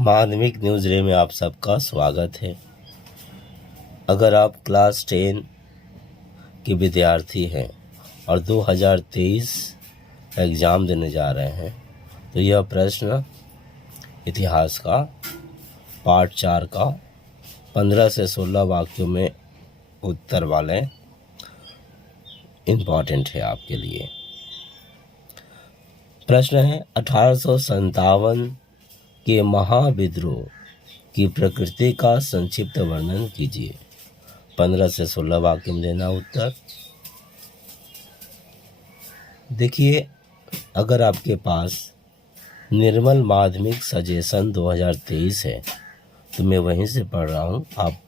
माध्यमिक न्यूज़ रे में आप सबका स्वागत है। अगर आप क्लास 10 के विद्यार्थी हैं और 2023 एग्ज़ाम देने जा रहे हैं तो यह प्रश्न इतिहास का पार्ट 4 का 15 से 16 वाक्यों में उत्तर वाले इम्पॉर्टेंट है आपके लिए। प्रश्न है 1857 के महाविद्रोह की प्रकृति का संक्षिप्त वर्णन कीजिए। 15 से 16 वाक्य में देना उत्तर। देखिए, अगर आपके पास निर्मल माध्यमिक सजेशन 2023 है तो मैं वहीं से पढ़ रहा हूँ, आप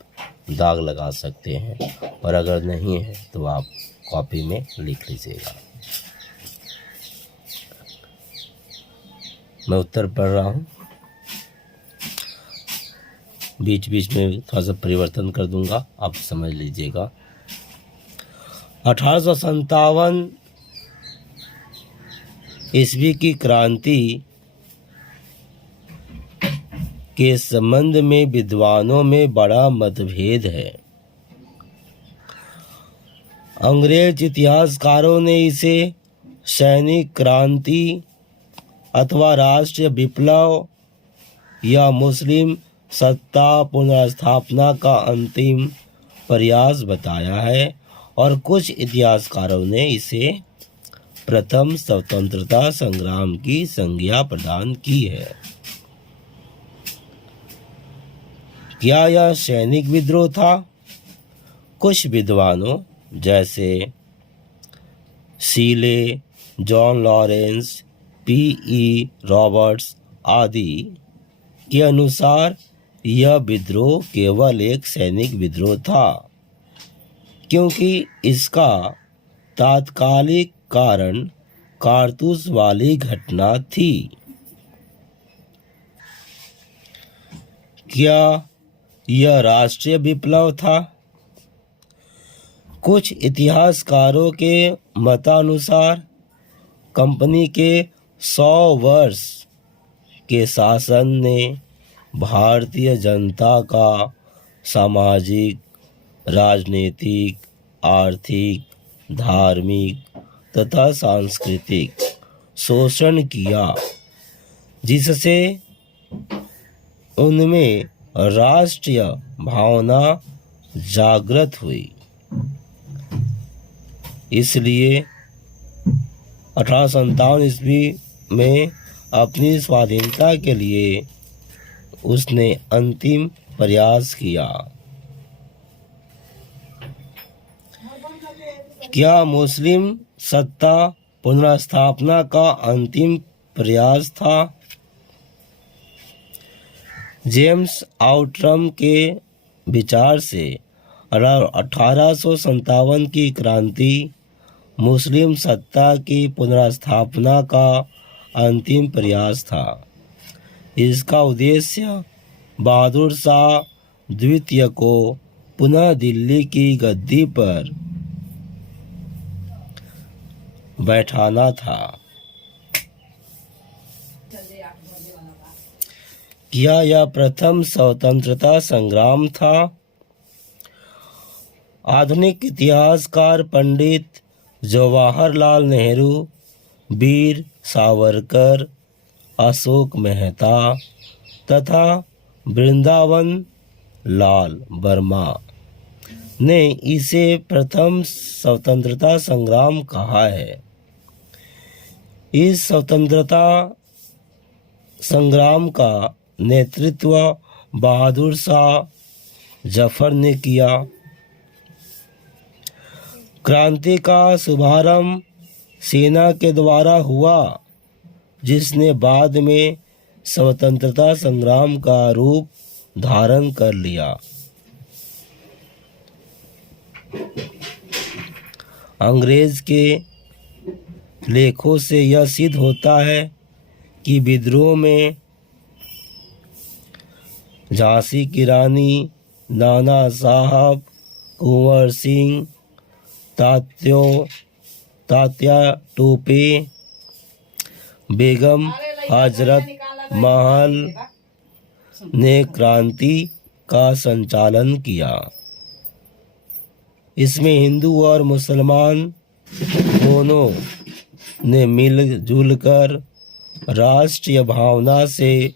दाग लगा सकते हैं, और अगर नहीं है तो आप कॉपी में लिख लीजिएगा। मैं उत्तर पढ़ रहा हूँ, बीच बीच में थोड़ा सा परिवर्तन कर दूंगा, आप समझ लीजिएगा। 1857 ईस्वी की क्रांति के संबंध में विद्वानों में बड़ा मतभेद है। अंग्रेज इतिहासकारों ने इसे सैनिक क्रांति अथवा राष्ट्रीय विप्लव या मुस्लिम सत्ता पुनर्स्थापना का अंतिम प्रयास बताया है, और कुछ इतिहासकारों ने इसे प्रथम स्वतंत्रता संग्राम की संज्ञा प्रदान की है। क्या यह सैनिक विद्रोह था? कुछ विद्वानों जैसे सीले, जॉन लॉरेंस, P.E. रॉबर्ट्स आदि के अनुसार यह विद्रोह केवल एक सैनिक विद्रोह था, क्योंकि इसका तात्कालिक कारण कारतूस वाली घटना थी। क्या यह राष्ट्रीय विप्लव था? कुछ इतिहासकारों के मतानुसार कंपनी के 100 वर्ष के शासन ने भारतीय जनता का सामाजिक, राजनीतिक, आर्थिक, धार्मिक तथा सांस्कृतिक शोषण किया, जिससे उनमें राष्ट्रीय भावना जागृत हुई। इसलिए 1857 ईस्वी में अपनी स्वाधीनता के लिए उसने अंतिम प्रयास किया। क्या मुस्लिम सत्ता पुनर्स्थापना का अंतिम प्रयास था? जेम्स आउट्रम के विचार से 1857 की क्रांति मुस्लिम सत्ता की पुनर्स्थापना का अंतिम प्रयास था। इसका उद्देश्य बहादुर शाह द्वितीय को पुनः दिल्ली की गद्दी पर बैठाना था। क्या यह प्रथम स्वतंत्रता संग्राम था? आधुनिक इतिहासकार पंडित जवाहरलाल नेहरू, वीर सावरकर, अशोक मेहता तथा वृंदावन लाल वर्मा ने इसे प्रथम स्वतंत्रता संग्राम कहा है। इस स्वतंत्रता संग्राम का नेतृत्व बहादुर शाह जफर ने किया। क्रांति का शुभारंभ सेना के द्वारा हुआ, जिसने बाद में स्वतंत्रता संग्राम का रूप धारण कर लिया। अंग्रेज के लेखों से यह सिद्ध होता है कि विद्रोह में झांसी की रानी, नाना साहब, कुंवर सिंह, तात्या टोपे, बेगम हजरत महल, ने क्रांति का संचालन किया। इसमें हिंदू और मुसलमान दोनों ने मिलजुल कर राष्ट्रीय भावना से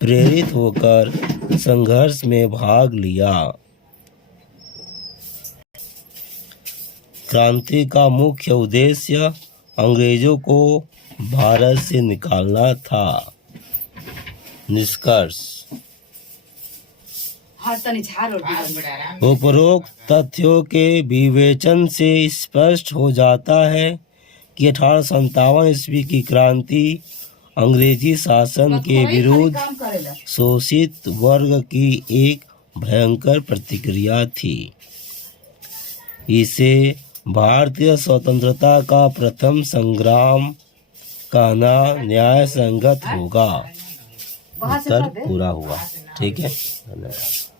प्रेरित होकर संघर्ष में भाग लिया। क्रांति का मुख्य उद्देश्य अंग्रेजों को भारत से निकालना था। निष्कर्ष, उपरोक्त तथ्यों के विवेचन से स्पष्ट हो जाता है कि 1857 ईस्वी की क्रांति अंग्रेजी शासन के विरुद्ध शोषित वर्ग की एक भयंकर प्रतिक्रिया थी। इसे भारतीय स्वतंत्रता का प्रथम संग्राम कहना न्याय संगत होगा। उत्तर पूरा हुआ। ठीक है, धन्यवाद।